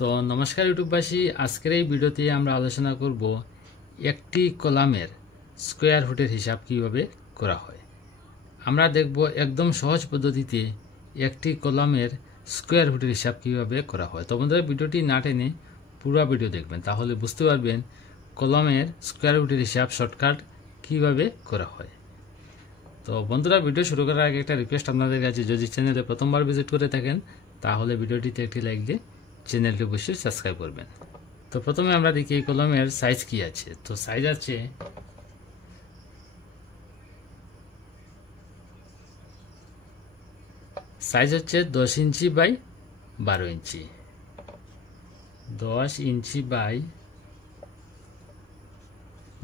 তো নমস্কার ইউটিউববাসী, আজকের এই ভিডিওতে আমরা আলোচনা করব একটি কলামের স্কোয়ার ফুটের হিসাব কিভাবে করা হয়। আমরা দেখব একদম সহজ পদ্ধতিতে একটি কলামের স্কোয়ার ফুটের হিসাব কিভাবে করা হয়। তো বন্ধুরা, ভিডিওটি না টেনে পুরো ভিডিও দেখবেন, তাহলে বুঝতে পারবেন কলামের স্কোয়ার ফুটের হিসাব শর্টকাট কিভাবে করা হয়। তো বন্ধুরা, ভিডিও শুরু করার আগে একটা রিকোয়েস্ট আপনাদের কাছে, যদি চ্যানেলে প্রথমবার ভিজিট করে থাকেন তাহলে ভিডিওটিতে একটি লাইক দিয়ে চ্যানেলটি অবশ্যই সাবস্ক্রাইব করবেন। তো প্রথমে আমরা দেখি এই কলমের সাইজ কি আছে। তো সাইজ আছে হচ্ছে 10 inch by 12 inch, 10 inch by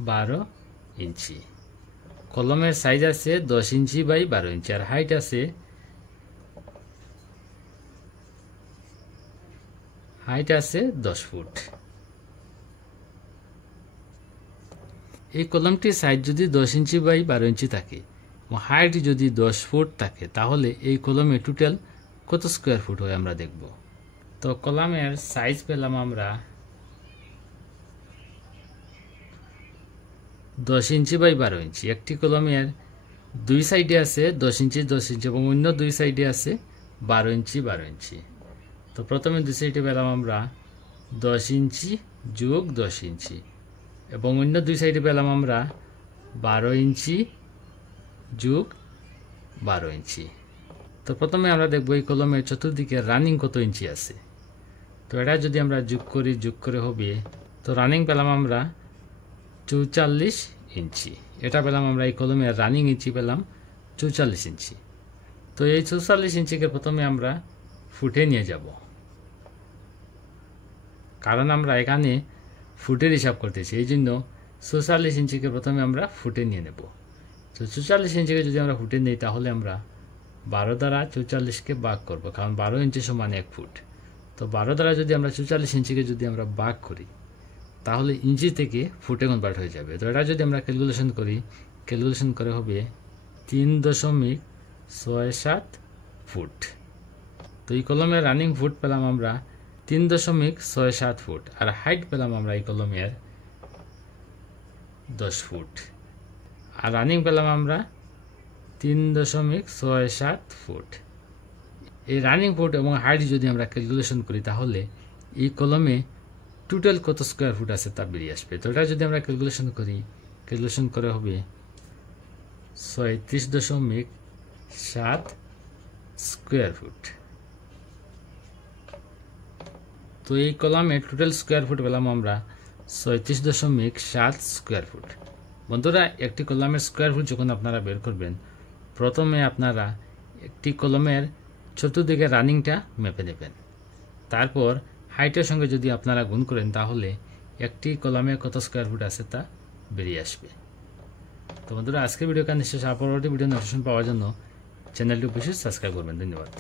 12 ইঞ্চি। কলমের সাইজ আছে 10 inch by 12 inch, R height আছে 10 ফুট। এই কলমটির সাইজ যদি 10 ইঞ্চি বাই 12 ইঞ্চি থাকে এবং হাইট যদি 10 ফুট থাকে, তাহলে এই কলমে টোটাল কত স্কোয়ার ফুট হয় আমরা দেখব। তো কলমের সাইজ পেলাম আমরা 10 ইঞ্চি বাই 12 ইঞ্চি। একটি কলমের দুই সাইডে আছে 10 ইঞ্চি 10 ইঞ্চি এবং অন্য দুই সাইডে আছে 12 ইঞ্চি 12 ইঞ্চি। তো প্রথমে দুই সাইডে পেলাম আমরা 10 ইঞ্চি যোগ 10 ইঞ্চি এবং অন্য দুই সাইডে পেলাম আমরা 12 ইঞ্চি যোগ 12 ইঞ্চি। তো প্রথমে আমরা দেখব এই কলমের চতুর্দিকে রানিং কত ইঞ্চি আছে। তো এটা যদি আমরা যোগ করে হবে, তো রানিং পেলাম আমরা 44 ইঞ্চি। এটা পেলাম আমরা এই কলমের রানিং ইঞ্চি পেলাম 44 ইঞ্চি। তো এই 44 ইঞ্চিকে প্রথমে আমরা ফুটে নিয়ে যাব, কারণ আমরা এখানে ফুটের হিসাব করতেছি, এই জন্য 44 ইঞ্চিকে প্রথমে আমরা ফুটে নিয়ে নেব। তো 44 ইঞ্চিকে যদি আমরা ফুটে নিই, তাহলে আমরা 12 দ্বারা 44কে ভাগ করব, কারণ 12 ইঞ্চি সমান 1 ফুট। তো 12 দ্বারা যদি আমরা 44 ইঞ্চিকে যদি আমরা ভাগ করি, তাহলে ইঞ্চি থেকে ফুটে কনভার্ট হয়ে যাবে। তো এটা যদি আমরা ক্যালকুলেশন করে হবে 3.67 ফুট। তো এই কলমের রানিং ফুট পেলাম আমরা 3.67 ফুট, আর হাইট পেলাম আমরা এই কলমের 10 ফুট, আর রানিং পেলাম আমরা 3.67 ফুট। এই রানিং ফুট এবং হাইট যদি আমরা ক্যালকুলেশন করি, তাহলে এই কলমে টোটাল কত স্কোয়ার ফুট আছে তা বেরিয়ে আসবে। তো এটা যদি আমরা ক্যালকুলেশন করে হবে 36.7 স্কোয়ার ফুট। তো এই কলামে টোটাল স্কোয়ার ফুট পেলাম আমরা 36.7 স্কোয়ার ফুট। বন্ধুরা, একটি কলামের স্কোয়ার ফুট যখন আপনারা বের করবেন, প্রথমে আপনারা একটি কলমের চতুর্দিকে রানিংটা মেপে নেবেন, তারপর হাইটের সঙ্গে যদি আপনারা গুণ করেন, তাহলে একটি কলামে কত স্কোয়ার ফুট আছে তা বেরিয়ে আসবে। তো বন্ধুরা, আজকের ভিডিও কানে শেষ। পরবর্তী ভিডিও নোটিফিকেশন পাওয়ার জন্য চ্যানেলটি অবশ্যই সাবস্ক্রাইব করবেন। ধন্যবাদ।